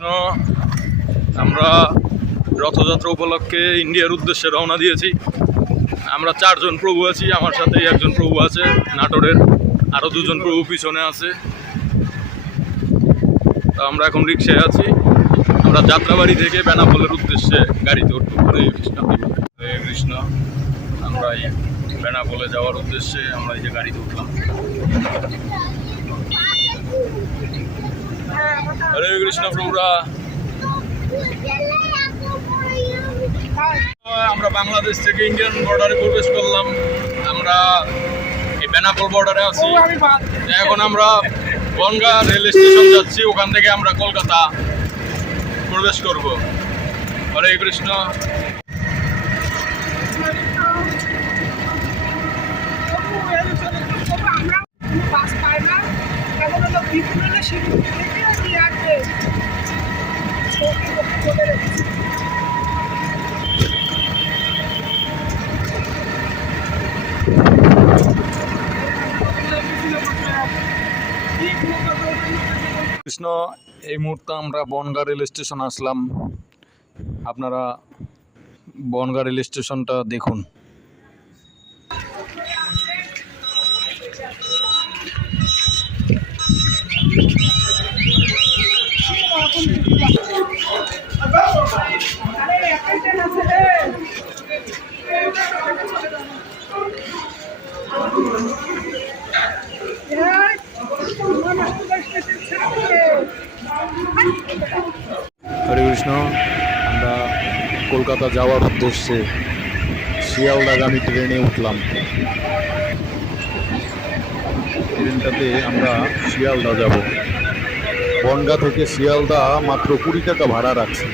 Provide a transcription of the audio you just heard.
তো আমরা রথযাত্রা উপলক্ষে ইন্ডিয়ার উদ্দেশ্যে রওনা দিয়েছি। আমরা 4 জন প্রভু আছি, আমার সাথে একজন প্রভু আছে নাটোরের, আরও 2 জন প্রভু পিছনে আছে। তো আমরা এখন রিক্সায় আছি। আমরা যাত্রাবাড়ি থেকে বেনাপোলের উদ্দেশ্যে গাড়িতে উঠব। হরে কৃষ্ণ, হরে কৃষ্ণ। আমরা এই বেনাপোলে যাওয়ার উদ্দেশ্যে আমরা এই যে গাড়িতে উঠলাম। হরে কৃষ্ণ প্রভুরা। আমরা বাংলাদেশ থেকে ইন্ডিয়ান বর্ডারে প্রবেশ করলাম। আমরা এই বেনাপোল বর্ডারে আছি। এখন আমরা বনগাঁ রেল স্টেশন যাচ্ছি, ওখান থেকে আমরা কলকাতা প্রবেশ করব। হরে কৃষ্ণ। কৃষ্ণ, এই মুহূর্তে আমরা বনগাঁ রেল স্টেশন আসলাম। আপনারা বনগাঁ রেল স্টেশনটা দেখুন। হরে কৃষ্ণ। আমরা কলকাতা যাওয়ার উদ্দেশ্যে শিয়ালদাগামী ট্রেনে উঠলাম। ট্রেনটাতে আমরা শিয়ালদা যাব। বনগাঁ থেকে শিয়ালদা মাত্র 20 টাকা ভাড়া রাখছি।